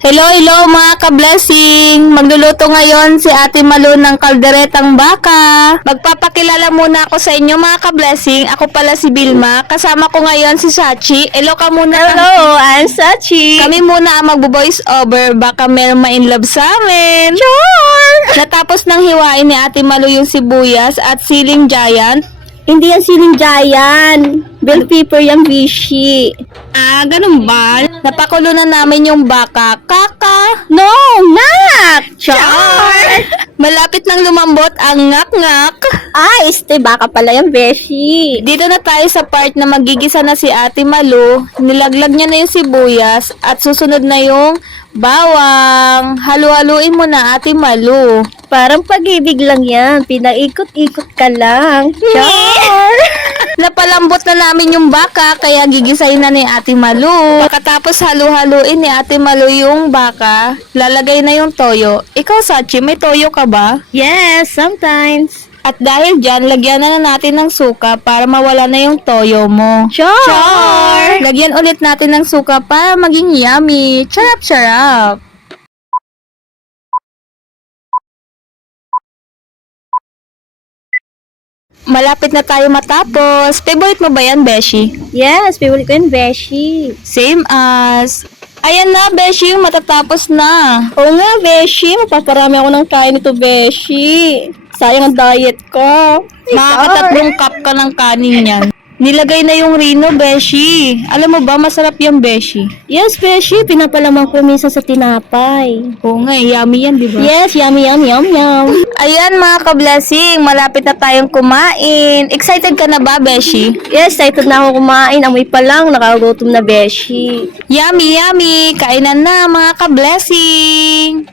Hello mga ka-blessing! Magluluto ngayon si Ate Malu ng kalderetang baka. Magpapakilala muna ako sa inyo mga ka-blessing. Ako pala si Vilma. Kasama ko ngayon si Sachi. Hello ka muna. Hello, I'm Sachi. Kami muna ang magbo-voice over. Baka meron ma-in love sa amin. Sure! Natapos nang hiwain ni Ate Malu yung sibuyas at siling giant. Hindi yan siling giant. Bell pepper yung Vichy. Ah, ganun ba? Napakulo na namin yung baka. Kaka! No, not! Char! Malapit nang lumambot ang ngak-ngak. Ay, baka pala yung Vichy. Dito na tayo sa part na magigisa na si Ate Malu. Nilaglag niya na yung sibuyas at susunod na yung bawang. Halu-haluin mo na Ate Malu. Parang pag-ibig lang yan. Pinaikot-ikot ka lang. Char! Napalambot na namin yung baka kaya gigisayin na ni Ate Malu. Pagkatapos halu-haluin ni Ate Malu yung baka, lalagay na yung toyo. Ikaw Sachi, may toyo ka ba? Yes, sometimes. At dahil dyan, lagyan na natin ng suka para mawala na yung toyo mo. Char! Lagyan ulit natin ng suka para maging yummy. Charap-charap! Malapit na tayo matapos. Favorite mo ba yan, Beshi? Yes, favorite ko yung Vichy. Same as... Ayan na, Beshi, matatapos na. Oo nga, Vichy. Mapaparami ako ng kain nito, Vichy. Sayang ang diet ko. Makakatatlong cup ka ng kanin yan. Nilagay na yung Rino, Beshi. Alam mo ba, masarap yung Beshi. Yes, Vichy. Pinapalamang ko minsan sa tinapay. Oo nga, yummy yan, di ba? Yes, yummy, yum, yum, yum. Ayan mga ka-blessing, malapit na tayong kumain. Excited ka na ba, Beshi? Yes, excited na ako kumain. Amoy pa lang, nakagutom na Beshi. Yummy, yummy! Kainan na mga ka-blessing!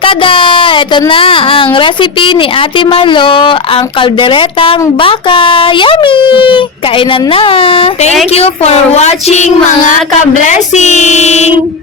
Tada! Ito na ang recipe ni Ate Malo, ang kalderetang baka. Yummy! Kainan na! Thank you for watching mga ka-blessing!